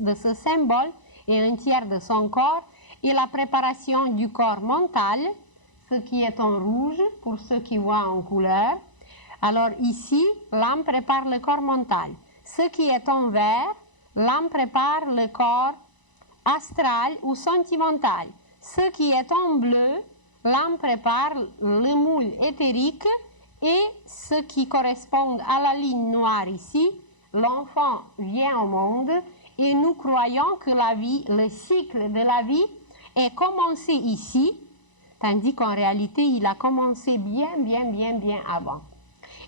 de ce symbole et un tiers de son corps, et la préparation du corps mental, ce qui est en rouge pour ceux qui voient en couleur. Alors ici, l'âme prépare le corps mental. Ce qui est en vert, l'âme prépare le corps astral ou sentimental. Ce qui est en bleu, l'âme prépare le moule éthérique, et ce qui correspond à la ligne noire ici, l'enfant vient au monde et nous croyons que la vie, le cycle de la vie est commencé ici, tandis qu'en réalité il a commencé bien avant.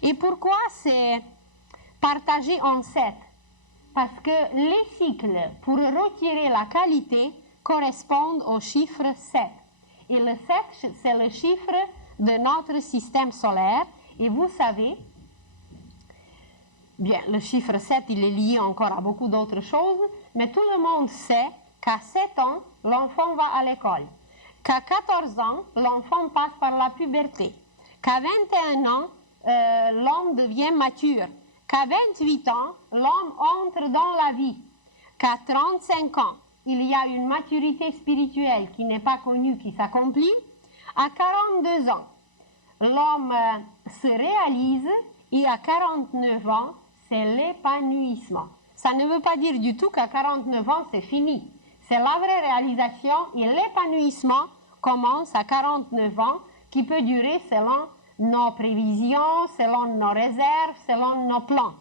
Et pourquoi c'est partagé en 7? Parce que les cycles, pour retirer la qualité, correspondent au chiffre 7. Et le 7, c'est le chiffre de notre système solaire. Et vous savez, bien, le chiffre 7, il est lié encore à beaucoup d'autres choses, mais tout le monde sait qu'à 7 ans, l'enfant va à l'école, qu'à 14 ans, l'enfant passe par la puberté, qu'à 21 ans, l'homme devient mature, qu'à 28 ans, l'homme entre dans la vie, qu'à 35 ans, il y a une maturité spirituelle qui n'est pas connue, qui s'accomplit, à 42 ans, l'homme se réalise et à 49 ans, c'est l'épanouissement. Ça ne veut pas dire du tout qu'à 49 ans, c'est fini. C'est la vraie réalisation et l'épanouissement commence à 49 ans qui peut durer selon nos prévisions, selon nos réserves, selon nos plans.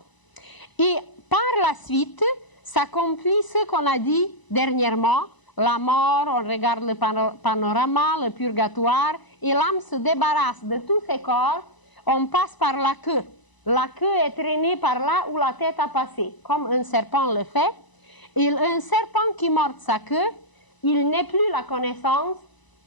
Et par la suite, s'accomplit ce qu'on a dit dernièrement, la mort, on regarde le panorama, le purgatoire, et l'âme se débarrasse de tous ses corps, on passe par la queue. La queue est traînée par là où la tête a passé, comme un serpent le fait. Et un serpent qui mord sa queue, il n'est plus la connaissance,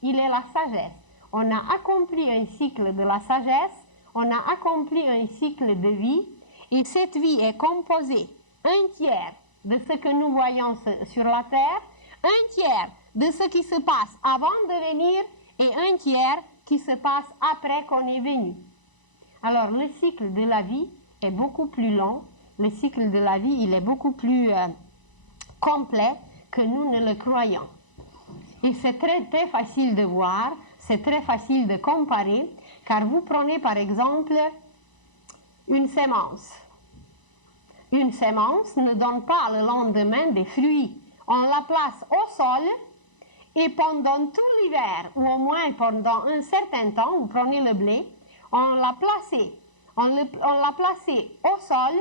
il est la sagesse. On a accompli un cycle de la sagesse, on a accompli un cycle de vie, et cette vie est composée un tiers de ce que nous voyons sur la terre, un tiers de ce qui se passe avant de venir, et un tiers qui se passe après qu'on est venu. Alors, le cycle de la vie est beaucoup plus long, le cycle de la vie, il est beaucoup plus complet que nous ne le croyons. Et c'est très, très facile de voir, c'est très facile de comparer, car vous prenez par exemple une sémence. Une sémence ne donne pas le lendemain des fruits. On la place au sol, et pendant tout l'hiver, ou au moins pendant un certain temps, vous prenez le blé, on l'a placé au sol,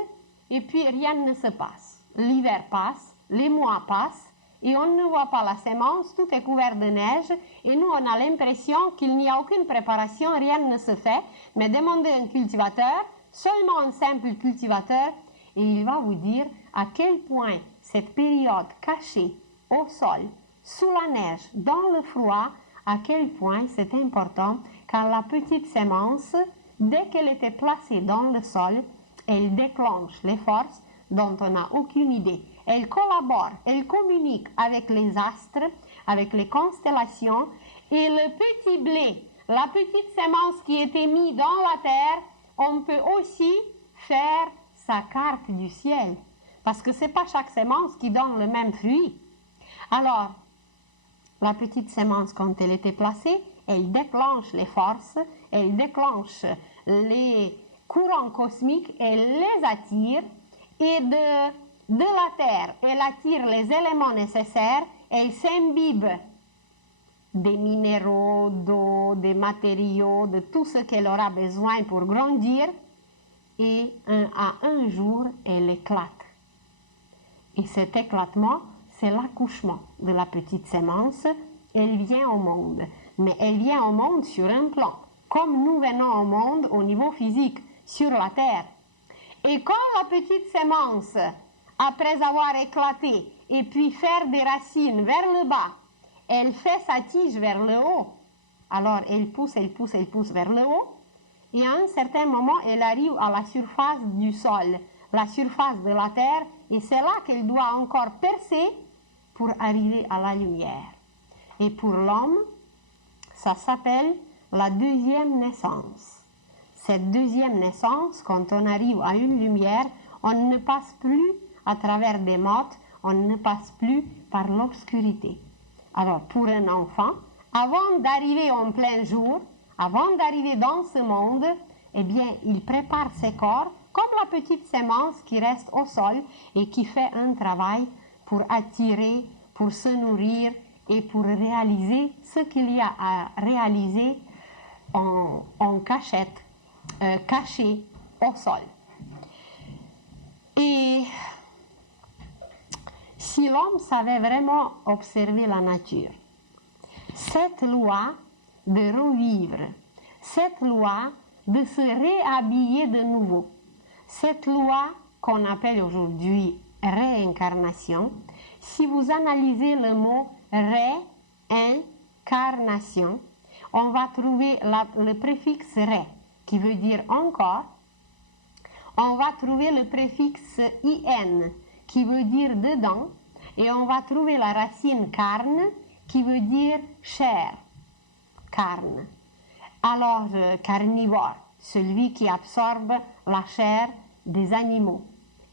et puis rien ne se passe. L'hiver passe, les mois passent, et on ne voit pas la sémence, tout est couvert de neige, et nous on a l'impression qu'il n'y a aucune préparation, rien ne se fait, mais demandez à un cultivateur, seulement un simple cultivateur et il va vous dire à quel point cette période cachée au sol, sous la neige, dans le froid, à quel point c'est important car la petite sémence, dès qu'elle était placée dans le sol, elle déclenche les forces dont on n'a aucune idée. Elle collabore, elle communique avec les astres, avec les constellations et le petit blé, la petite sémence qui était mise dans la terre, on peut aussi faire sa carte du ciel parce que ce n'est pas chaque sémence qui donne le même fruit. Alors, la petite sémence, quand elle était placée, elle déclenche les forces, elle déclenche les courants cosmiques, elle les attire et de la terre, elle attire les éléments nécessaires, elle s'imbibe des minéraux, d'eau, des matériaux, de tout ce qu'elle aura besoin pour grandir et à un jour, elle éclate. Et cet éclatement, c'est l'accouchement de la petite sémence. Elle vient au monde, mais elle vient au monde sur un plan, comme nous venons au monde au niveau physique, sur la terre. Et quand la petite sémence, après avoir éclaté et puis faire des racines vers le bas, elle fait sa tige vers le haut, alors elle pousse vers le haut, et à un certain moment, elle arrive à la surface du sol, la surface de la terre, et c'est là qu'elle doit encore percer pour arriver à la lumière. Et pour l'homme, ça s'appelle la deuxième naissance. Cette deuxième naissance, quand on arrive à une lumière, on ne passe plus à travers des mottes, on ne passe plus par l'obscurité. Alors, pour un enfant, avant d'arriver en plein jour, avant d'arriver dans ce monde, eh bien, il prépare ses corps comme la petite sémence qui reste au sol et qui fait un travail pour attirer, pour se nourrir et pour réaliser ce qu'il y a à réaliser en cachette, caché au sol. Et si l'homme savait vraiment observer la nature, cette loi de revivre, cette loi de se réhabiller de nouveau, cette loi qu'on appelle aujourd'hui réincarnation, si vous analysez le mot réincarnation, on va trouver le préfixe ré qui veut dire encore, on va trouver le préfixe in qui veut dire dedans, et on va trouver la racine carne qui veut dire chair, carne. Alors, carnivore, celui qui absorbe la chair des animaux,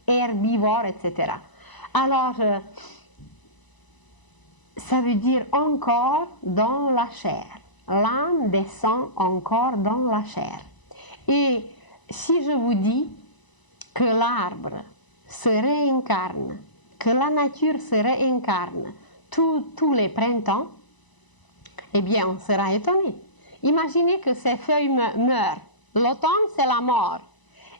herbivore, etc. Alors, ça veut dire encore dans la chair. L'âme descend encore dans la chair. Et si je vous dis que l'arbre se réincarne, que la nature se réincarne tous les printemps, eh bien, on sera étonné. Imaginez que ces feuilles meurent. L'automne, c'est la mort.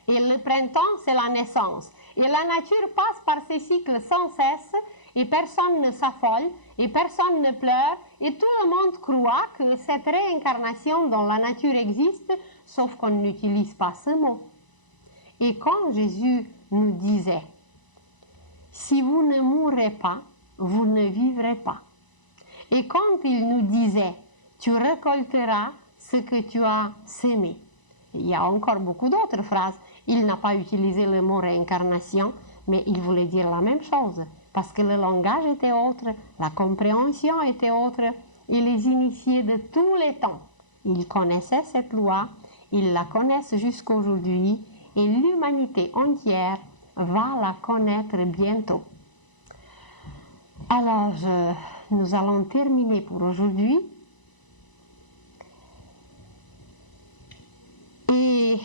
Et le printemps, c'est la naissance. Et la nature passe par ces cycles sans cesse, et personne ne s'affole, et personne ne pleure, et tout le monde croit que cette réincarnation dans la nature existe, sauf qu'on n'utilise pas ce mot. Et quand Jésus nous disait, si vous ne mourrez pas, vous ne vivrez pas. Et quand il nous disait, tu récolteras ce que tu as sémé. Il y a encore beaucoup d'autres phrases. Il n'a pas utilisé le mot réincarnation, mais il voulait dire la même chose, parce que le langage était autre, la compréhension était autre, et les initiés de tous les temps, ils connaissaient cette loi, ils la connaissent jusqu'aujourd'hui, et l'humanité entière va la connaître bientôt. Alors, nous allons terminer pour aujourd'hui. Et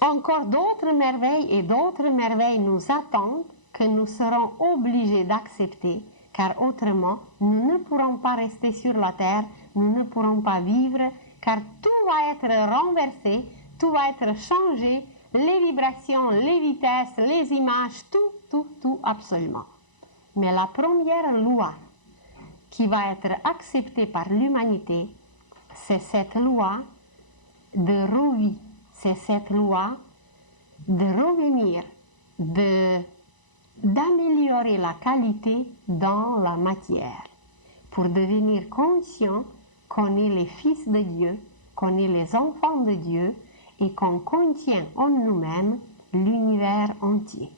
encore d'autres merveilles et d'autres merveilles nous attendent que nous serons obligés d'accepter, car autrement, nous ne pourrons pas rester sur la terre, nous ne pourrons pas vivre, car tout va être renversé, tout va être changé, les vibrations, les vitesses, les images, tout absolument. Mais la première loi qui va être acceptée par l'humanité, c'est cette loi de Rovi, c'est cette loi de revenir, d'améliorer la qualité dans la matière, pour devenir conscient qu'on est les fils de Dieu, qu'on est les enfants de Dieu et qu'on contient en nous-mêmes l'univers entier.